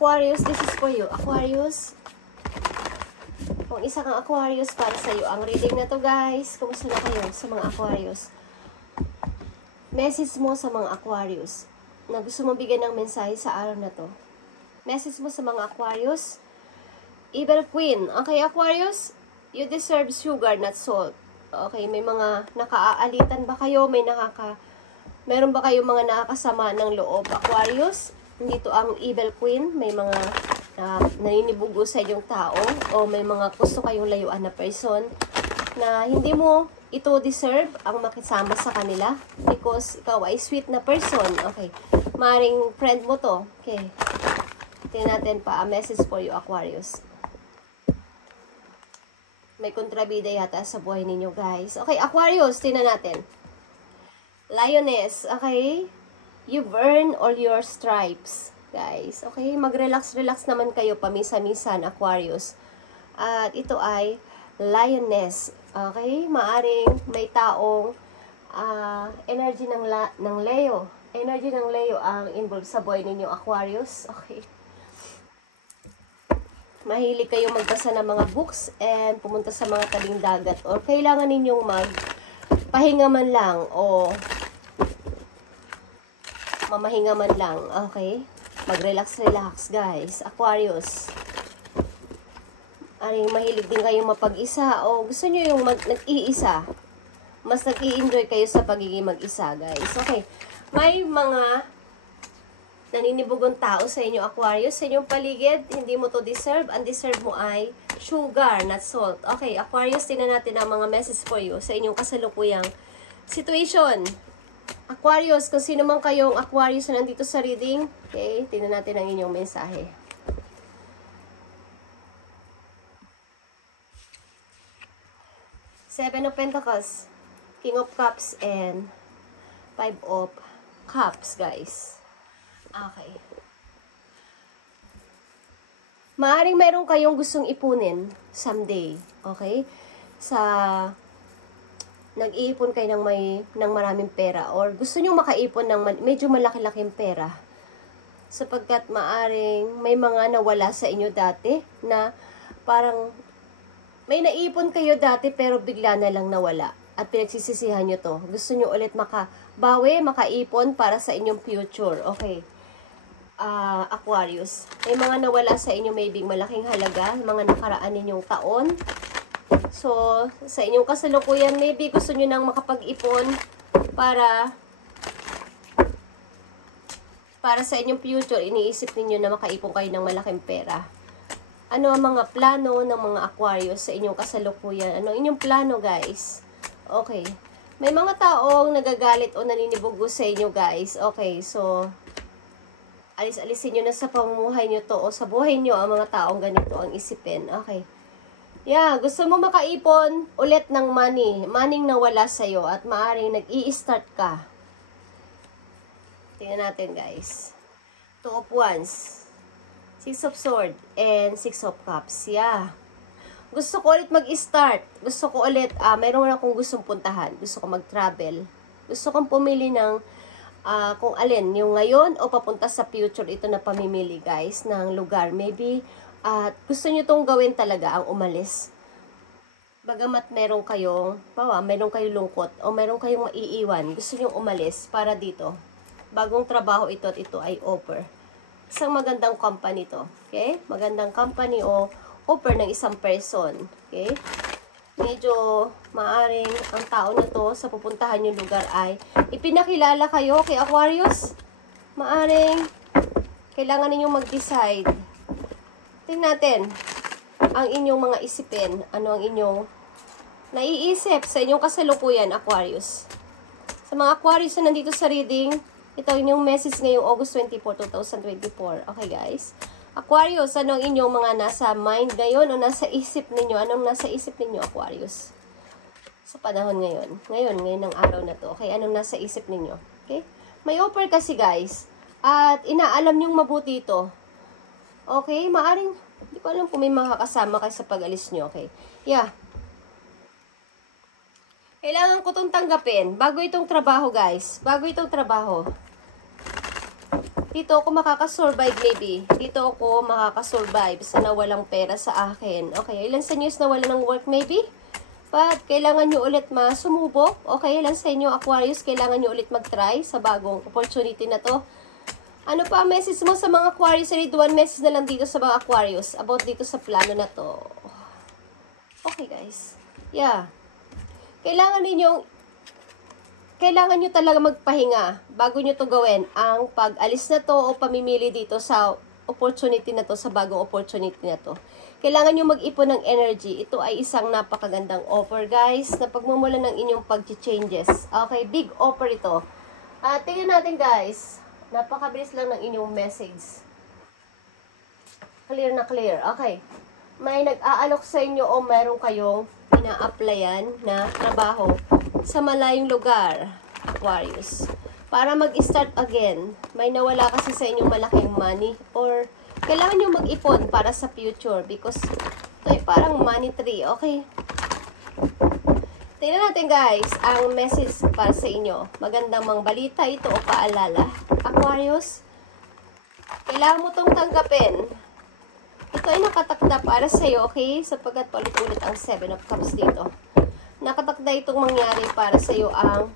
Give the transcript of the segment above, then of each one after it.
Aquarius, this is for you. Aquarius. Kung isa kang Aquarius, para sa iyo ang reading na to, guys. Kumusta na kayo sa mga Aquarius? Message mo sa mga Aquarius na gusto mong bigyan ng mensahe sa araw na to. Message mo sa mga Aquarius. Evil Queen. Okay, Aquarius, you deserve sugar, not salt. Okay, may mga nakaaalitan ba kayo? Meron ba kayo mga nakakasama ng loob, Aquarius? Dito ang Evil Queen. May mga naninibugo sa inyong tao o may mga gusto kayong layuan na person na hindi mo ito deserve ang makisama sa kanila because ikaw ay sweet na person. Okay, maring friend mo to. Okay, tingnan natin pa a message for you, Aquarius. May kontrabida yata sa buhay ninyo, guys. Okay, Aquarius, tingnan natin. Lioness, okay? You've earned all your stripes, guys. Okay, mag-relax-relax naman kayo pamisa-misan, Aquarius. At ito ay Lioness. Okay, maaring may taong energy ng Leo. Energy ng Leo ang involved sa buhay ninyo, Aquarius. Okay. Mahilig kayo magbasa ng mga books and pumunta sa mga tabing dagat or kailangan ninyong magpahinga man lang o mamahinga man lang. Okay? Mag-relax-relax, guys. Aquarius. Aring mahilig din kayong mapag-isa o gusto nyo yung nag-iisa. Mas nag-i-enjoy kayo sa pagiging mag-isa, guys. Okay. May mga naninibugong tao sa inyo, Aquarius. Sa inyong paligid, hindi mo to deserve. Ang deserve mo ay sugar, not salt. Okay, Aquarius, tingnan natin ang mga message for you sa inyong kasalukuyang situation. Aquarius, kung sino man kayong Aquarius na nandito sa reading, okay, tingnan natin ang inyong mensahe. Seven of Pentacles, King of Cups, and Five of Cups, guys. Okay. Maaring meron kayong gustong ipunin someday, okay? Nag-iipon kayo ng maraming pera or gusto niyo makaipon ng medyo malaki-laking pera. Sapagkat maaring may mga nawala sa inyo dati na parang may naipon kayo dati pero bigla na lang nawala at pinagsisisihan nyo to. Gusto nyo ulit makaipon para sa inyong future. Okay. Aquarius. May mga nawala sa inyo maybe malaking halaga, mga nakaraan ninyong taon. So, sa inyong kasalukuyan, maybe gusto nyo nang makapag-ipon para sa inyong future. Iniisip niyo na makaipon kayo ng malaking pera. Ano ang mga plano ng mga Aquarius sa inyong kasalukuyan? Ano ang inyong plano, guys? Okay. May mga taong nagagalit o naninibugo sa inyo, guys. Okay, so alis-alisin nyo na sa pamumuhay nyo to o sa buhay nyo ang mga taong ganito ang isipin. Okay. Yeah, gusto mo makaipon ulit ng money. Money nawala sa'yo at maaring nag-i-start ka. Tingnan natin, guys. Two of Wands, Six of Swords, and Six of Cups. Yeah. Gusto ko ulit mag-start. Gusto ko ulit, mayroon akong gustong puntahan. Gusto ko mag-travel. Gusto kong pumili ng kung alin, yung ngayon o papunta sa future, ito na pamimili, guys, ng lugar. Maybe, gusto nyo itong gawin talaga, ang umalis. Bagamat meron kayong lungkot o meron kayong maiiwan, gusto nyo umalis para dito. Bagong trabaho ito at ito ay offer. Isang magandang company to. Okay? Magandang company o offer ng isang person. Okay? Medyo maaring ang tao na to sa pupuntahan yung lugar ay ipinakilala kayo kay Aquarius. Maaring kailangan ninyong mag-decide. Tingnan natin ang inyong mga isipin. Ano ang inyong naiisip sa inyong kasalukuyan, Aquarius. Sa mga Aquarius na nandito sa reading, ito yung message ngayong August 24, 2024. Okay, guys? Aquarius, ano ang inyong mga nasa mind ngayon o nasa isip ninyo? Anong nasa isip ninyo, Aquarius? Sa panahon ngayon. Ngayon ng araw na to. Okay, anong nasa isip ninyo? Okay? May offer kasi, guys. At inaalam nyong mabuti ito. Okay? Maaring, hindi ko alam kung may makakasama kayo sa pag-alis nyo. Okay? Yeah. Kailangan ko itong tanggapin. Bago itong trabaho, guys. Bago itong trabaho. Dito ako makakasurvive maybe. Dito ako makakasurvive sa nawalang pera sa akin. Okay, ilan sa inyo is nawala ng work maybe? But, kailangan nyo ulit masumubok. Okay, ilan sa inyo Aquarius, kailangan nyo ulit mag-try sa bagong opportunity na to. Ano pa ang message mo sa mga Aquarius? I need one message na lang dito sa mga Aquarius about dito sa plano na to. Okay guys. Yeah. Kailangan nyo talaga magpahinga bago nyo to gawin ang pag-alis na to o pamimili dito sa opportunity na to, sa bagong opportunity na to. Kailangan nyo mag-ipon ng energy. Ito ay isang napakagandang offer guys na pagmumula ng inyong pag-changes. Okay, big offer ito. Tingnan natin guys. Napakabilis lang ng inyong message. Clear na clear. Okay. May nag-aalok sa inyo o mayroon kayong ina-applyan na trabaho sa malayong lugar, Aquarius. Para mag-start again, may nawala kasi sa inyong malaking money or kailangan nyo mag-ipon para sa future because ito ay parang money tree, okay? Tingnan natin guys, ang message para sa inyo. Magandang mang balita ito o paalala. Aquarius, kailangan mo itong tanggapin. Ito ay nakatakda para sa iyo, okay? Sapagkat palit-ulit ang 7 of Cups dito. Nakatakda itong mangyari para sa iyo ang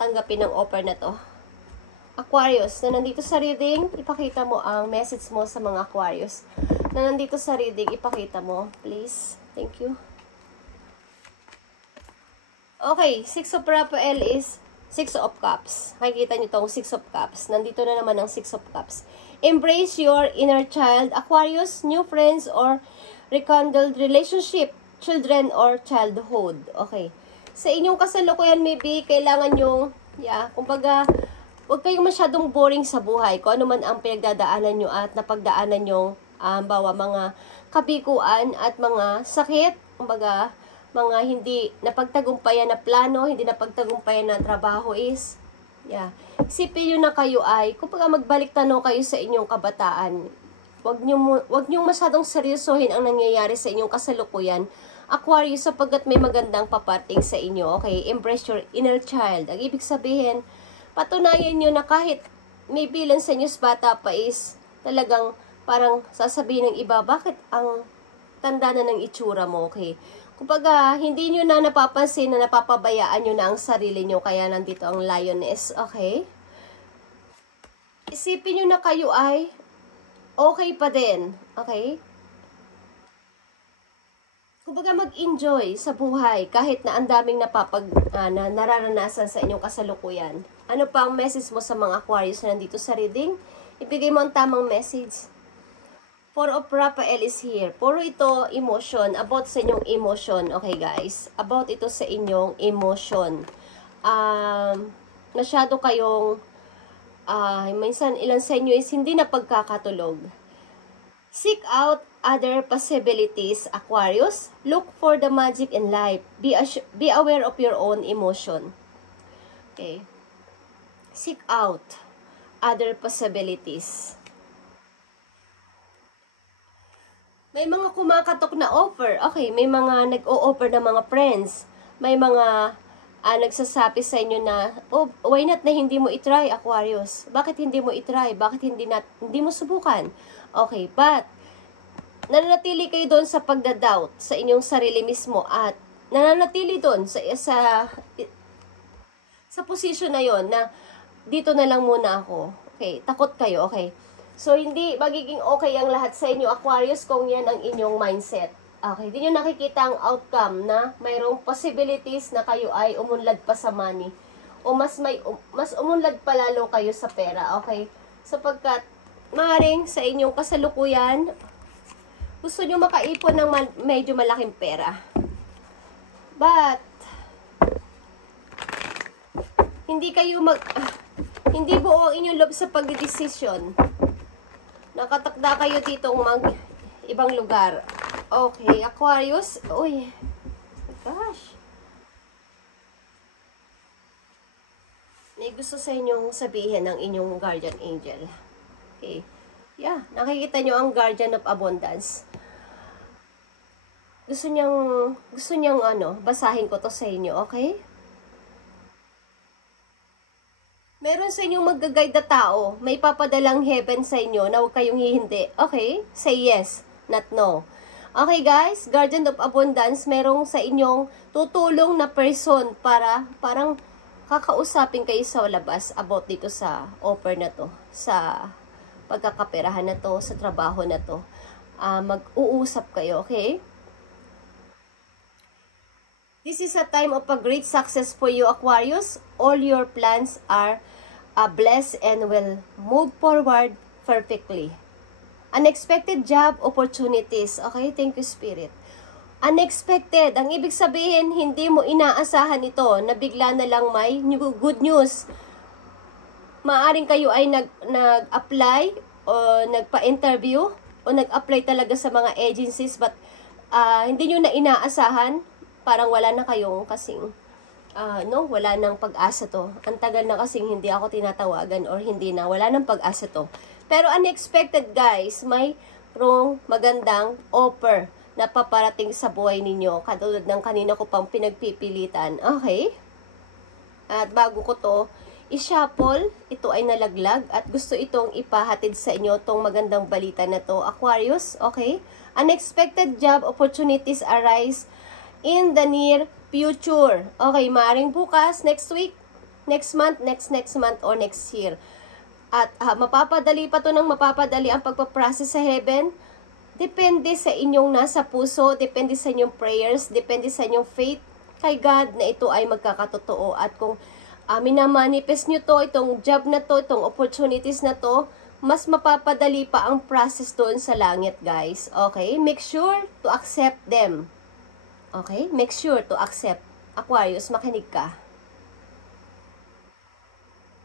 tanggapin ng offer na to. Aquarius, na nandito sa reading, ipakita mo ang message mo sa mga Aquarius. Na nandito sa reading, ipakita mo. Please. Thank you. Okay, 6 of Raphael is 6 of Cups. Makikita nyo itong 6 of Cups. Nandito na naman ang 6 of Cups. Embrace your inner child, Aquarius, new friends or rekindled relationship, children or childhood. Okay. Sa inyong kasalukuyan, maybe, kailangan yung, kumbaga, huwag kayong masyadong boring sa buhay. Kung ano man ang pinagdadaanan nyo at napagdaanan nyo, bawa mga kabiguan at mga sakit, kumbaga, mga hindi napagtagumpayan na plano, hindi napagtagumpayan na trabaho is, isipin nyo na kayo ay, kumbaga magbalik tanong kayo sa inyong kabataan. Huwag nyo masyadong seryosohin ang nangyayari sa inyong kasalukuyan, Aquarius, sapagkat may magandang papating sa inyo. Okay, embrace your inner child. Ang ibig sabihin, patunayan nyo na kahit may bilan sa inyo bata pa is talagang parang sasabihin ng iba, bakit ang tanda na ng itsura mo, okay? Kumbaga, hindi nyo na napapansin na napapabayaan nyo na ang sarili nyo, kaya nandito ang Lioness, okay? Isipin nyo na kayo ay okay pa din, okay? Kumbaga mag-enjoy sa buhay kahit na ang daming nararanasan sa inyong kasalukuyan. Ano pa ang message mo sa mga Aquarius na nandito sa reading? Ibigay mo ang tamang message. 4 of Raphael is here. Puro ito emotion, about sa inyong emotion. Okay guys, about ito sa inyong emotion. Masyado kayong, minsan ilan sa inyo is hindi na pagkakatulog. Seek out other possibilities, Aquarius. Look for the magic in life. Be aware of your own emotion. Okay. Seek out other possibilities. May mga kumakatok na offer. Okay, may mga nag-o-offer na mga friends. May mga nagsasabi sa inyo na, oh, why not na hindi mo itry, Aquarius? Bakit hindi mo itry? Bakit hindi mo subukan? Okay, but nananatili kayo doon sa pagda-doubt sa inyong sarili mismo at nananatili doon sa position na yon na dito na lang muna ako. Okay, takot kayo, okay? So, hindi magiging okay ang lahat sa inyo, Aquarius, kung yan ang inyong mindset. Okay, hindi nyo nakikita ang outcome na mayroong possibilities na kayo ay umunlad pa sa money. O mas umunlad pa lalo kayo sa pera, okay? Sapagkat, maaaring sa inyong kasalukuyan, gusto nyo makaipon ng medyo malaking pera. But, hindi buo ang inyong loob sa pagdidesisyon. Nakatakda kayo dito ibang lugar. Okay, Aquarius. Uy, gosh. May gusto sa inyong sabihin ng inyong guardian angel. Okay. Yeah, nakikita nyo ang guardian of abundance. Gusto niyang basahin ko to sa inyo, okay? Meron sa inyong mag-guide na tao, may papadalang heaven sa inyo na huwag kayong hihindi. Okay? Say yes, not no. Okay guys, Guardian of Abundance, merong sa inyong tutulong na person para parang kakausapin kayo sa labas about dito sa offer na to, sa pagkakaperahan na to, sa trabaho na to. Mag-uusap kayo, okay? This is a time of a great success for you, Aquarius. All your plans are blessed and will move forward perfectly. Unexpected job opportunities. Okay, thank you, Spirit. Unexpected. Ang ibig sabihin, hindi mo inaasahan ito na bigla na lang may good news. Maaring kayo ay nag-apply o nagpa-interview o nag-apply talaga sa mga agencies but hindi nyo na inaasahan. Parang wala na kayong kasing, wala nang pag-asa to. Ang tagal na kasing hindi ako tinatawagan or hindi na, wala nang pag-asa to. Pero unexpected guys, may magandang offer na paparating sa buhay ninyo. Katulad ng kanina ko pang pinagpipilitan. Okay? At bago ko to i-shuffle, ito ay nalaglag at gusto itong ipahatid sa inyo tong magandang balita na to, Aquarius. Okay? Unexpected job opportunities arise in the near future. Okay, maaaring bukas, next week, next month, next month, or next year. At mapapadali pa to ng mapapadali ang pagpaprocess sa heaven. Depende sa inyong nasa puso, depende sa inyong prayers, depende sa inyong faith kay God na ito ay magkakatotoo. At kung minamanifest nyo to, itong job na to, itong opportunities na to, mas mapapadali pa ang process doon sa langit, guys. Okay? Make sure to accept them. Okay? Make sure to accept. Aquarius, makinig ka.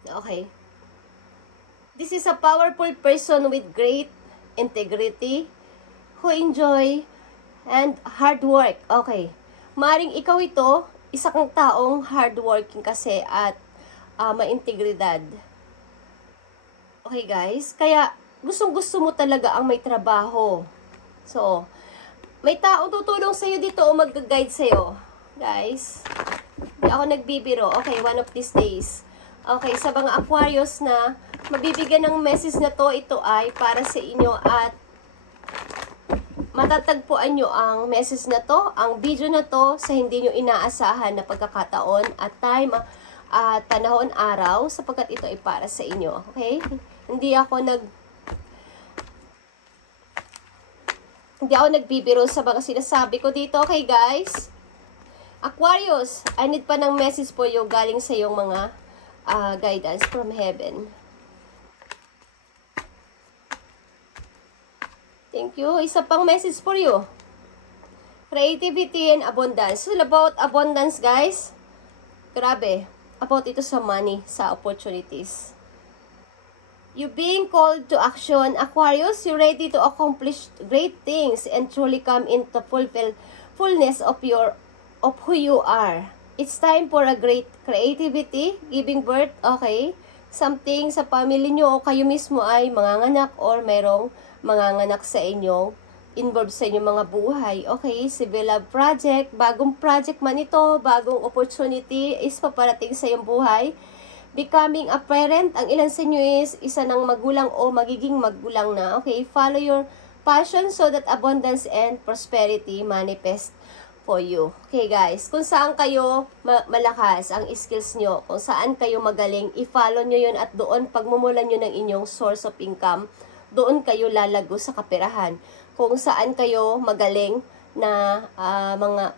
Okay. This is a powerful person with great integrity who enjoy and hard work. Okay. Maring ikaw ito, isa kang taong hardworking kasi at maintegridad. Okay guys? Kaya gustong-gusto mo talaga ang may trabaho. So, may taong tutulong sa'yo dito o mag-guide sa'yo. Guys, hindi ako nagbibiro. Okay, one of these days. Okay, sa mga Aquarius na mabibigyan ng message na to, ito ay para sa inyo at matatagpuan nyo ang message na to, ang video na to sa hindi nyo inaasahan na pagkakataon at time at panahon araw sapagkat ito ay para sa inyo. Okay? Hindi ako nagbibiro sa mga sinasabi ko dito. Okay, guys? Aquarius, I need pa ng message po yung galing sa yung mga guidance from heaven. Thank you. Isa pang message for you. Creativity and abundance. So, about abundance, guys. Grabe. About ito sa money, sa opportunities. You being called to action, Aquarius, you're ready to accomplish great things and truly come into fullness of who you are. It's time for a great creativity, giving birth, okay? Something sa family nyo o kayo mismo ay manganganak or merong manganganak sa inyo, involved sa inyong mga buhay. Okay, civil love project, bagong project man ito, bagong opportunity is paparating sa iyong buhay. Becoming a parent, ang ilan sa inyo is isa ng magulang o magiging magulang na. Okay, follow your passion so that abundance and prosperity manifest for you. Okay guys, kung saan kayo malakas ang skills nyo, kung saan kayo magaling, i-follow nyo yun at doon pagmumulan nyo ng inyong source of income, doon kayo lalago sa kaperahan. Kung saan kayo magaling na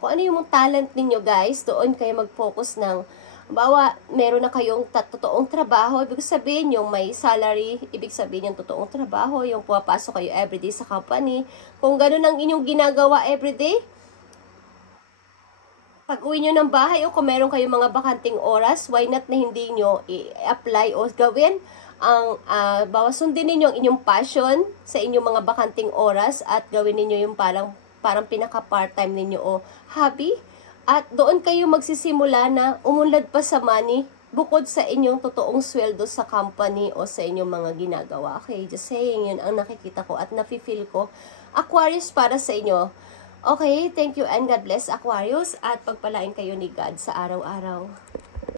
kung ano yung talent ninyo guys, doon kayo mag-focus ng meron na kayong totoong trabaho, ibig sabihin yung may salary, ibig sabihin yung totoong trabaho, yung pumapasok kayo everyday sa company. Kung ganun ang inyong ginagawa everyday, pag uwi nyo ng bahay o kung meron kayong mga bakanting oras, why not na hindi nyo i-apply o gawin ang sundin ninyo ang inyong passion sa inyong mga bakanting oras at gawin ninyo yung parang pinaka part-time ninyo o hobby. At doon kayo magsisimula na umunlad pa sa money bukod sa inyong totoong sweldo sa company o sa inyong mga ginagawa. Okay, just saying, yun ang nakikita ko at nafe-feel ko. Aquarius, para sa inyo. Okay, thank you and God bless Aquarius at pagpalain kayo ni God sa araw-araw.